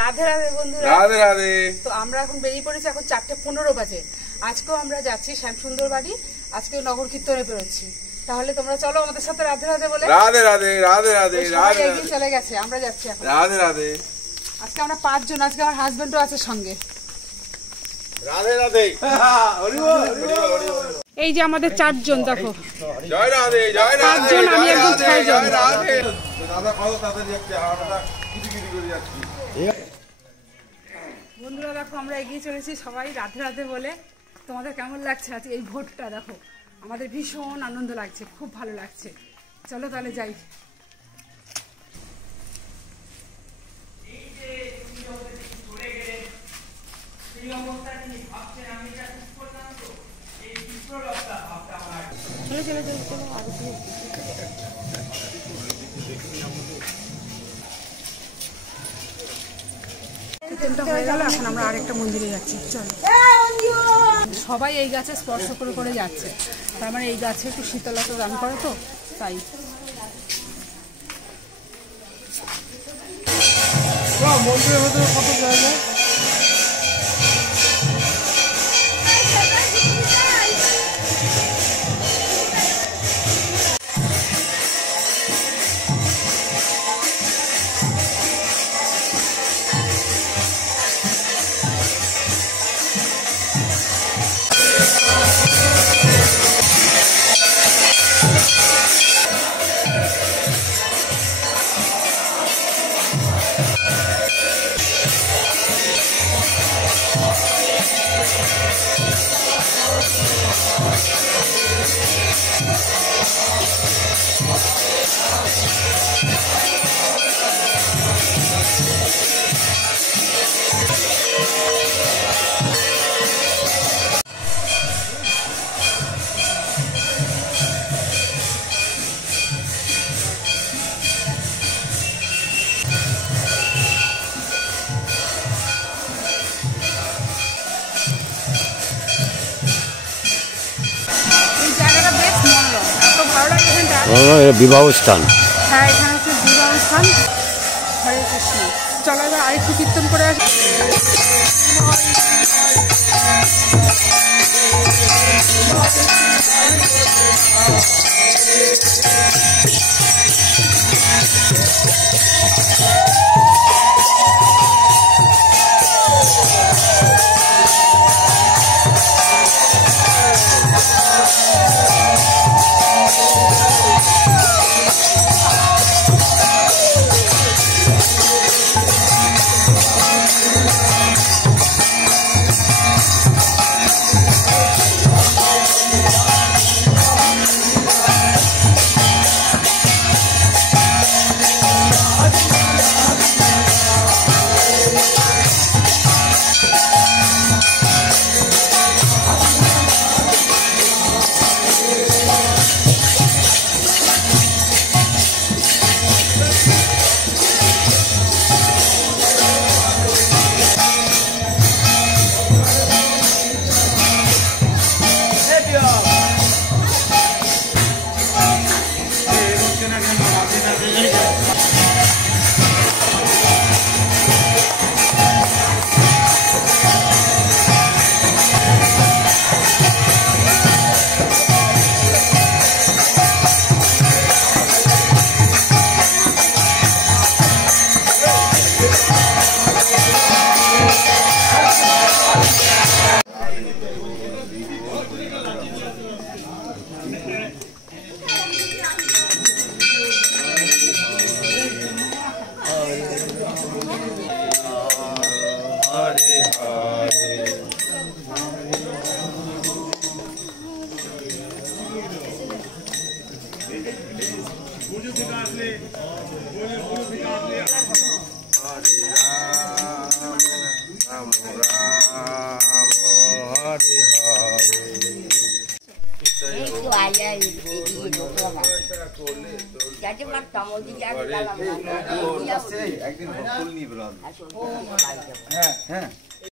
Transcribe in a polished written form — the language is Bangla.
রাধে রাধে বন্ধুরা, রাধে রাধে। তো আমরা এখন বেরিয়ে পড়েছি, এখন 4:15 বাজে। আজকেও আমরা যাচ্ছি শ্যামসুন্দর বাড়ি, আজকেও নগর কীর্তনে বেরোচ্ছি। তাহলে তোমরা চলো আমাদের সাথে রাধে রাধে বলে। রাধে রাধে রাধে রাধে রাধে এগিয়ে চলে গেছে, আমরা যাচ্ছি এখন। রাধে রাধে। আজকে আমরা 5 জন, আজকে আমার হাজবেন্ডও আছে সঙ্গে। রাধে রাধে। এই যে আমাদের 4 জন, দেখো। জয় রাধে জয় রাধে। 5 জন, আমি একদম 6 জন। দাদা কত তাড়াতাড়ি যাচ্ছে, আমরা কিটি করে যাচ্ছি। বন্ধুরা দেখো, আমরা এগিয়ে চলেছি সবাই রাধে রাধে বলে। তোমাদের কেমন লাগছে আজকে এই ভোটটা? দেখো আমাদের ভীষণ আনন্দ লাগছে, খুব ভালো লাগছে। চলো তাহলে যাই। হয়ে গেল, এখন আমরা আরেকটা মন্দিরে যাচ্ছি। চলো, সবাই এই গাছে স্পর্শ করে করে যাচ্ছে, তার মানে এই গাছে একটু শীতলতা দান করে, তো তাই। মন্দিরের ভেতরে কত জায়গা। বিবাহ স্থান। হ্যাঁ, এখানে হচ্ছে বিবাহ স্থান। হরে কৃষ্ণ। চলো এবার আরেকটু কীর্তন করে আসি। একদিন ফুল নিয়ে বেরোন। হ্যাঁ হ্যাঁ